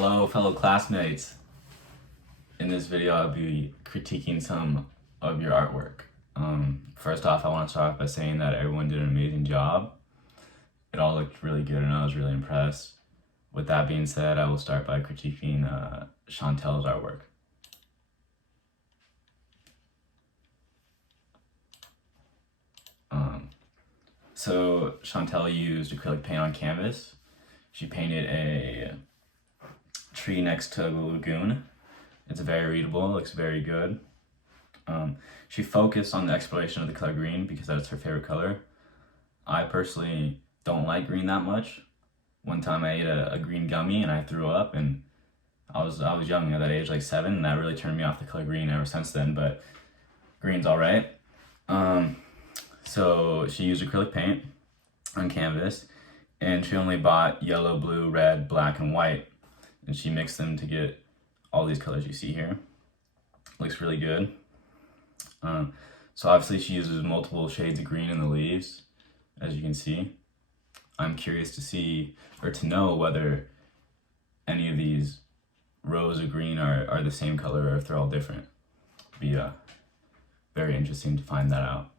Hello, fellow classmates. In this video, I'll be critiquing some of your artwork. First off, I want to start off by saying that everyone did an amazing job. It all looked really good and I was really impressed. With that being said, I will start by critiquing Chantel's artwork. So Chantel used acrylic paint on canvas. She painted a tree next to the lagoon. It's very readable, looks very good. She focused on the exploration of the color green because that's her favorite color. I personally don't like green that much. One time I ate a green gummy and I threw up, and I was young at that age, like 7, and that really turned me off the color green ever since then, but green's all right. So she used acrylic paint on canvas, and she only bought yellow, blue, red, black, and white, and she mixed them to get all these colors you see here. Looks really good. So obviously she uses multiple shades of green in the leaves, as you can see. I'm curious to see, or to know, whether any of these rows of green are the same color or if they're all different. It'd be very interesting to find that out.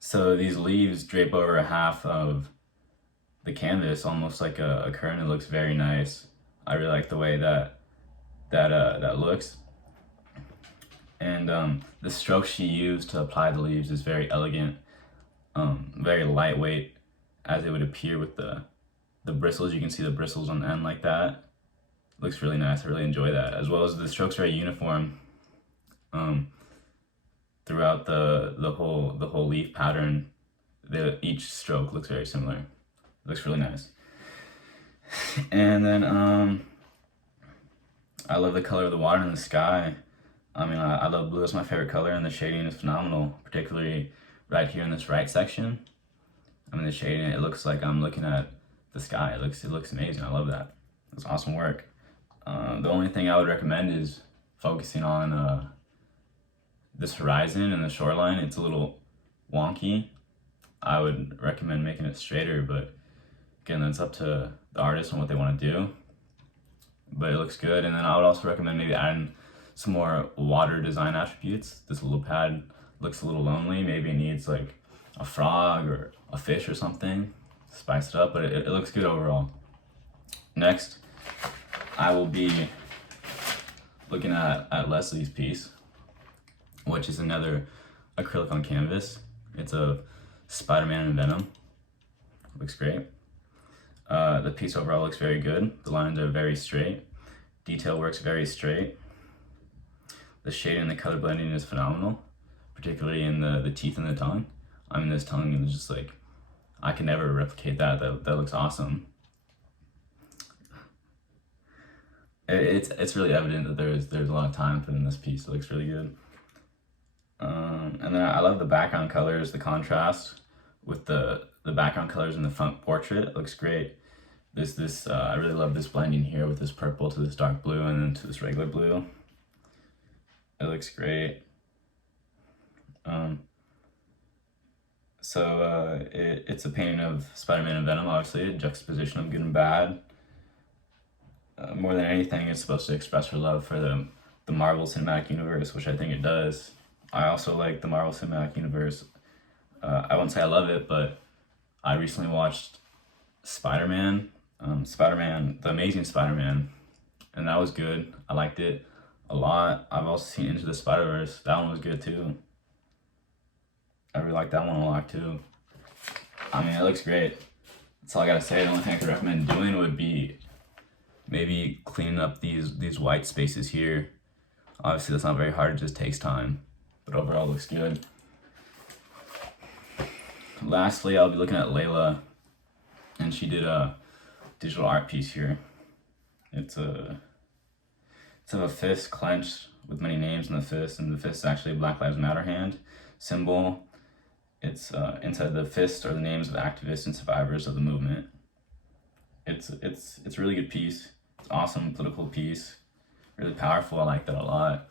So these leaves drape over half of the canvas, almost like a curtain. It looks very nice. I really like the way that looks. And the stroke she used to apply the leaves is very elegant, very lightweight, as it would appear with the bristles. You can see the bristles on the end like that. Looks really nice. I really enjoy that, as well as the stroke's very uniform throughout the whole leaf pattern. Each stroke looks very similar. It looks really nice. And then I love the color of the water in the sky. I mean, I love blue. It's my favorite color, and the shading is phenomenal, particularly right here in this right section. I mean, the shading, it looks like I'm looking at the sky. It looks amazing. I love that. It's awesome work. The only thing I would recommend is focusing on this horizon and the shoreline. It's a little wonky. I would recommend making it straighter, but again, that's up to the artist and what they want to do. But it looks good. And then I would also recommend maybe adding some more water design attributes. This little pad looks a little lonely. Maybe it needs like a frog or a fish or something. Spice it up, but it looks good overall. Next, I will be looking at Leslie's piece, which is another acrylic on canvas. It's a Spider-Man and Venom. Looks great. The piece overall looks very good. The lines are very straight. Detail works very straight. The shading and the color blending is phenomenal, particularly in the teeth and the tongue. I mean, this tongue is just like, I can never replicate that. That looks awesome. It's really evident that there's a lot of time put in this piece. It looks really good. And then I love the background colors, the contrast with the background colors in the front portrait. It looks great. I really love this blending here with this purple to this dark blue and then to this regular blue. It looks great. It's a painting of Spider-Man and Venom, obviously, a juxtaposition of good and bad. More than anything, it's supposed to express her love for the Marvel Cinematic Universe, which I think it does. I also like the Marvel Cinematic Universe. I won't say I love it, but I recently watched Spider-Man, The Amazing Spider-Man, and that was good. I liked it a lot. I've also seen Into the Spider-Verse. That one was good too. I really like that one a lot too. I mean, it looks great. That's all I gotta say. The only thing I could recommend doing would be maybe cleaning up these white spaces here. Obviously, that's not very hard. It just takes time. But overall, it looks good. Lastly, I'll be looking at Layla, and she did a digital art piece here. It's of a fist clenched with many names in the fist, and the fist is actually a Black Lives Matter hand symbol. It's inside the fist are the names of activists and survivors of the movement. It's a really good piece. It's awesome political piece, really powerful. I like that a lot.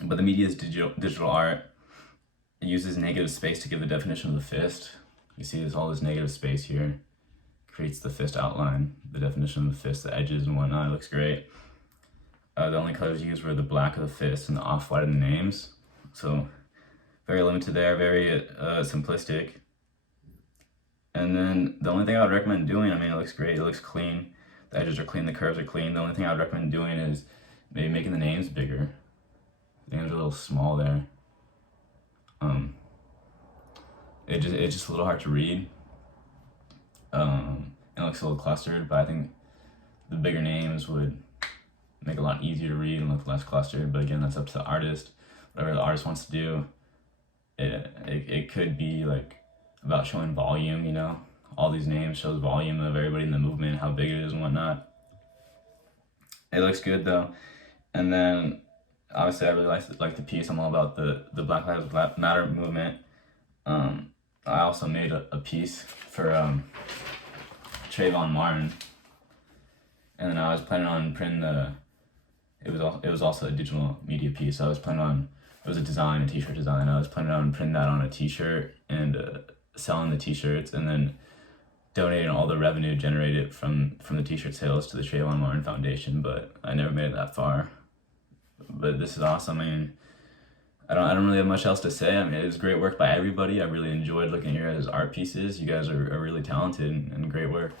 But the media is digital art. It uses negative space to give the definition of the fist. You see there's all this negative space here. creates the fist outline, the definition of the fist, the edges and whatnot. It looks great. The only colors used were the black of the fist and the off-white of the names. So very limited there, very simplistic. And then the only thing I would recommend doing, I mean, it looks great, it looks clean. The edges are clean, the curves are clean. The only thing I would recommend doing is maybe making the names bigger. The names are a little small there. It's just a little hard to read. It looks a little clustered, but I think the bigger names would make it a lot easier to read and look less clustered. But again, that's up to the artist. Whatever the artist wants to do. It could be like about showing volume, you know. All these names shows volume of everybody in the movement, how big it is and whatnot. It looks good though. And then obviously I really like the piece. I'm all about the Black Lives Matter movement. I also made a piece for Trayvon Martin, and then I was planning on printing it was also a digital media piece. So I was planning on, it was a design, a t-shirt design. I was planning on printing that on a t-shirt and selling the t-shirts, and then donating all the revenue generated from the t-shirt sales to the Trayvon Martin Foundation. But I never made it that far. But this is awesome. I mean, I don't really have much else to say. I mean, it was great work by everybody. I really enjoyed looking at your guys' art pieces. You guys are really talented and great work.